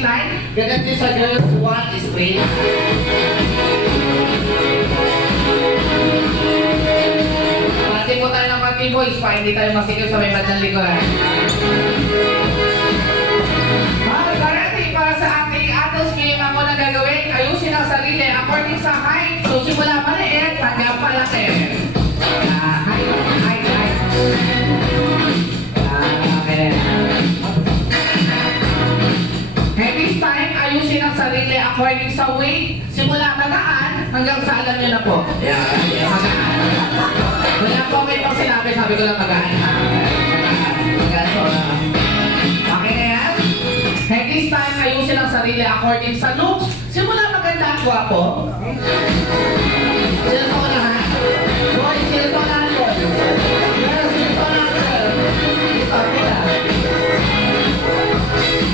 baseline. Ganun din sa girls, 1 is straight. Pati po tayo ng konting boys pa, hindi tayo masikip sa may bandang likuran. Para sa ating adults game, ang unang gagawin, ayusin ang sarili according sa height. So, simula maliit, hanggang palaki. Height. Okay. This time, ayusin ang sarili according sa weight. Simula magaan, hanggang sa alam nyo na po. Magaan. Wala po may pang sinabi, sabi ko lang magaan. Okay na yan? This time, ayusin ang sarili according sa looks. Simula maganda at gwapo. Sila sa unahan. Boy, sila sa unahan, boy. Yes, sila sa unahan, girl. Okay na.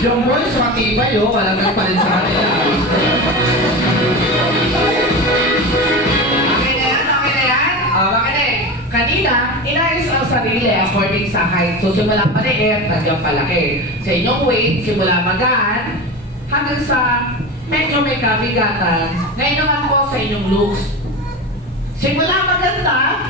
Yung boys, matibay, oh. Walang nagpalit sa kanila. Okay na yan? Okay. Kanina, inayos ang sarili according sa height. So, simula maliit, hanggang palaki. Sa inyong weight, simula magaan, hanggang sa medyo may kabigatan. Ngayon naman po sa inyong looks. Simula maganda,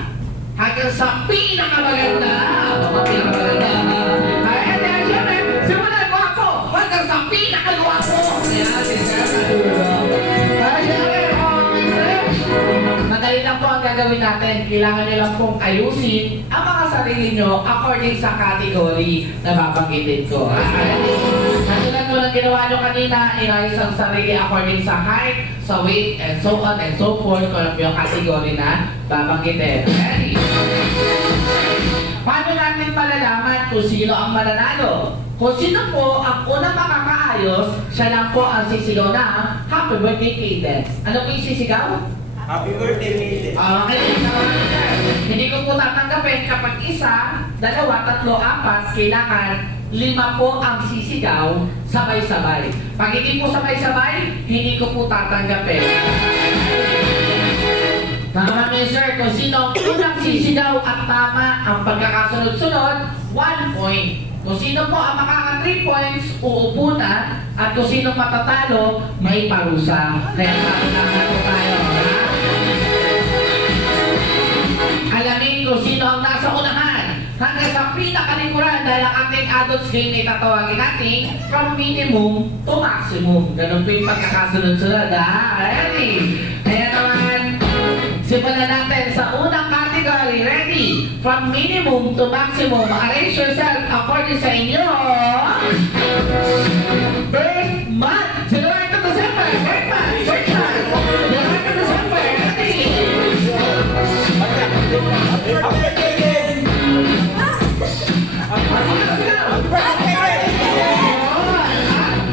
hanggang sa pinakamaganda. Mga pinakamaganda. Ayan, siyempre, simula gwapo, hanggang sa pinakalwapo. Madali lang po ang gagawin natin. Kailangan nyo lang pong ayusin ang mga sarili nyo according sa category na babanggitin ko. Katulad mo lang ginawa nyo kanina, inayos ang sarili according sa height, sa weight, and so on and so forth kung ano yung category na babanggitin. Ready? Paano natin malalaman kung sino ang mananalo? Kung sino po ang unang makakaayos, siya lang po ang sisigaw na Happy Birthday Cadence. Ano po yung sisigaw? Happy birthday, Maiden. Okay, hindi ko po tatanggapin kapag isa, dalawa, tatlo, apat, kailangan 5 po ang sisigaw sabay-sabay. Pag hindi po sabay-sabay, hindi ko po tatanggapin. Tama, sir, kung sino ang unang sisigaw at tama ang pagkakasunod-sunod, 1 point. Kung sino po ang makaka 3 points, uupo na. At kung sino matatalo, may parusa. Kaya matunahan po tayo. Alamin kung sino ang nasa unahan. Hanggang sa pinakalikuran dahil ang ating adults game ay tatawagin natin from minimum to maximum. Ganun po yung pagkakasunod-sunod. Ready? Kaya naman, simulan natin sa unang category. Ready? From minimum to maximum. Arrange yourself according sa inyo. Birth month. January to December. Birth month. January to December. Ready?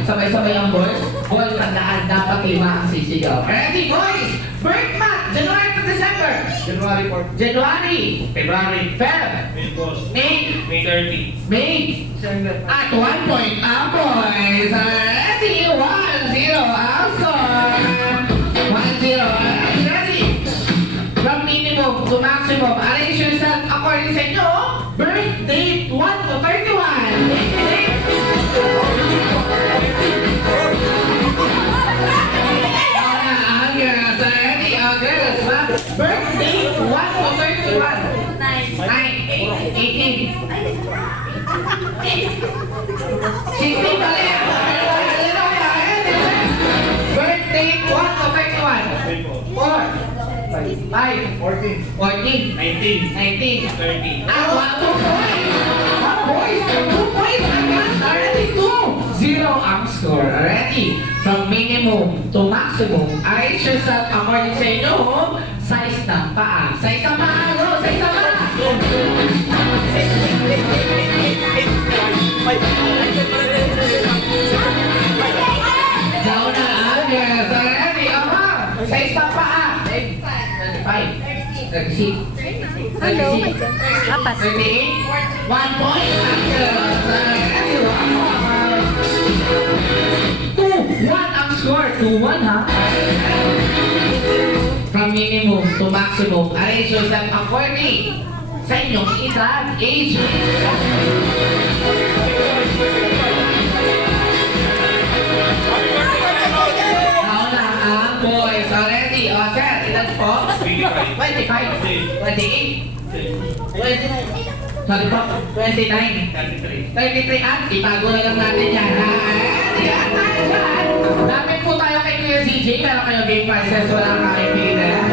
Sabay-sabay ang boys. Boys, tandaan, dapat 5 ang sisigaw. Ready, boys? Birth month. January to December. January 4. January. February. Feb. May 2. May. May 30. May. At 1 point ang boys. Ready? 1-0 ang score. 1-0. Ready? From minimum to maximum. Arrange yourself according sa inyo. Birth date 1 to 31. Birthday, 1 to 31. 9, 18. 16 pala. Birthday, 1 to 31. 4, 5, 14. 14, 19. 19. 30. Ah, 2 points. 1 points. 2 points. Already 2-0 ang score. Already. From minimum to maximum. Arrange yourself according sa inyo. Size ng paa. Size ng paa. Go. Size ng paa. Down na. Yes. Already. Size ng paa. 35. 36. Hello, my God. Apat. 38. 1 point. 2-1 ang score. 2-1 ha. From minimum to maximum. Arrange yourself according sa inyong edad, age. 25, 28, 29. Sorry po, 29. 33. 33 at itago na lang natin yan. Yan tayo dyan. Dapat po tayo kay Kuya CJ. Meron kayo game prizes. Wala kang kaibigan.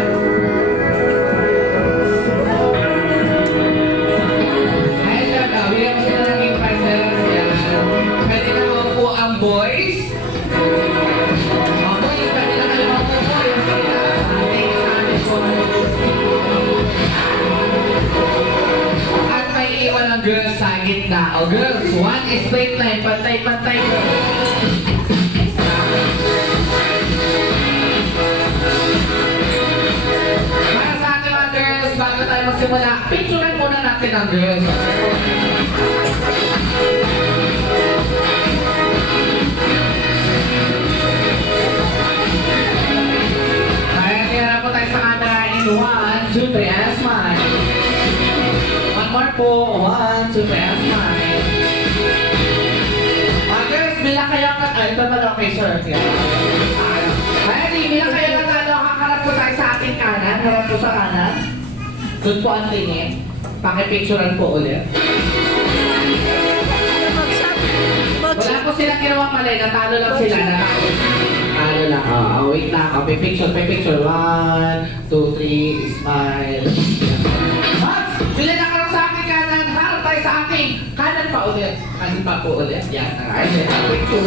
Ay, sir. Bigyan mo sila ng game prizes. Yan. Pwede na po ang boys. Ang boys, pwede na kayo po po. Yung sila. Thank you sa amin po. At may iwan ang girls sa gitna. O girls, one is straight line. Pantay-pantay. Para sa ating mga girls, bago tayo magsimula, picturean muna natin ang girls. Kaya tira po tayo sa camera in 1, 2, 3, and smile. One more po. 1, 2, 3, and smile. Girls, bilang kayo ang... Ay, ito pala kay sir. Ay, bilang kayo ang kakarap po tayo sa ating kanan. Harap po sa kanan. Doon po ang tingin. Pakipicturean po ulit. Wala po silang ginawang mali. Natalo lang sila na. Natalo lang. Wait lang. Pipicture. 1, 2, 3, smile. Hops! Sila nakarap sa aking kanan. Harap tayo sa aking kanan pa ulit. Kanan pa po ulit. Yan. Ay, picture.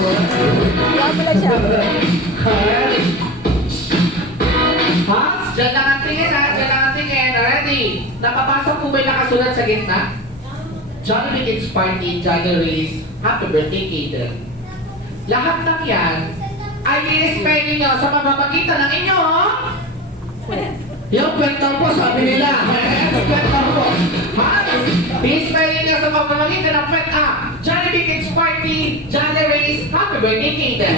Yan pala siya. Hops! Diyan lang ang tingin ha. Diyan lang ang tingin. Ready? Napapasok po ba yung nakasulat sa gitna? Jollibee Kids Party, January's Happy Birthday Cater. Lahat ng yan ay i-spell nyo sa pamamagitan ng inyo. Yung kwento po, sabi nila. Yung kwento po. I-spell nyo sa pamamagitan ng kwento. Jollibee Kids Party, January's Happy Birthday Cater.